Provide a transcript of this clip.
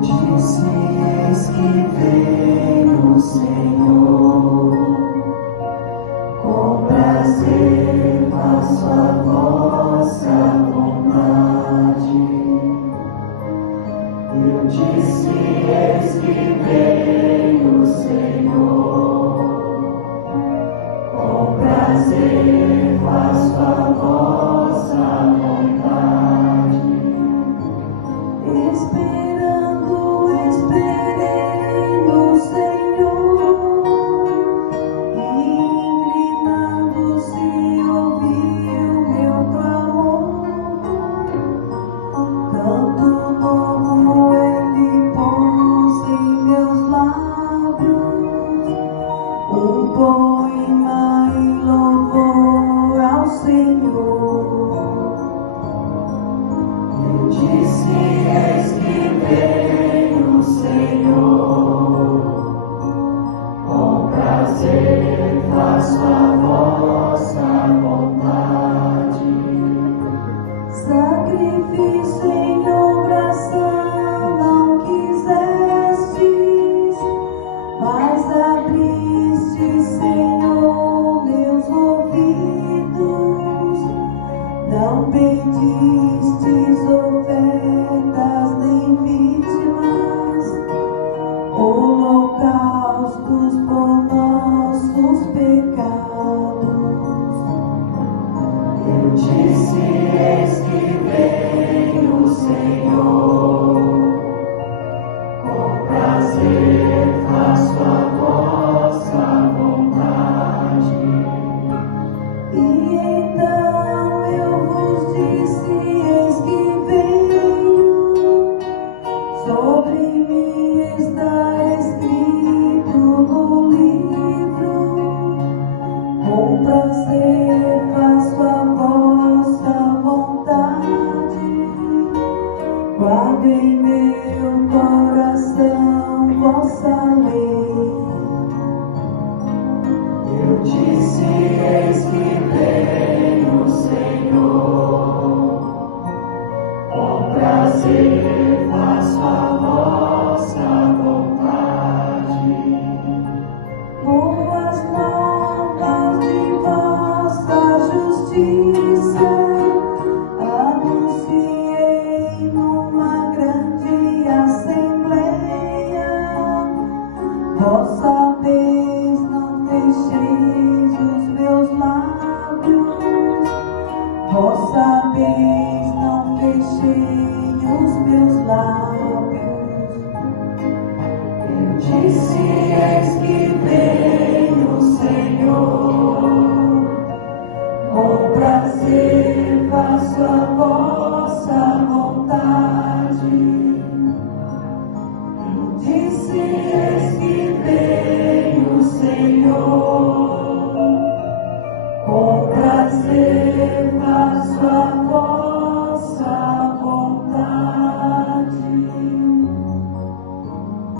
disse, eis que vem o Senhor, com prazer faço a vossa vontade. Eu disse, eis que vem o Senhor, com prazer faço a vossa vontade. Esperei no Senhor, e inclinando-se ouviu meu clamor. Canto novo Ele pôs em meus lábios, um poema em louvor ao Senhor. Eu disse, eis que vem o Senhor, com prazer faço a vossa vontade. Sacrifício em oração não quisestes, mas abriste, Senhor, meus ouvidos. Não pedistes ofertas nem vítimas, holocaustos por nossos pecados. Eu disse, eis que vem o Senhor, com prazer faço a vossa vontade. E então eu vos disse, eis que venho, sobre mim está escrito no livro, com prazer faço a vossa vontade. Guardo em meu coração vossa lei. Eu disse, eis que vem o Senhor, com prazer faço a vossa vontade. Boas novas de vossa justiça anunciei numa grande assembleia. Vós sabeis, não fecheis os meus lábios. Vós sabeis, não fechei os meus lábios. Eu disse, eis que vem o Senhor, com prazer faço a vossa vontade. Eu disse, eis que vem o Senhor, com prazer faço a vossa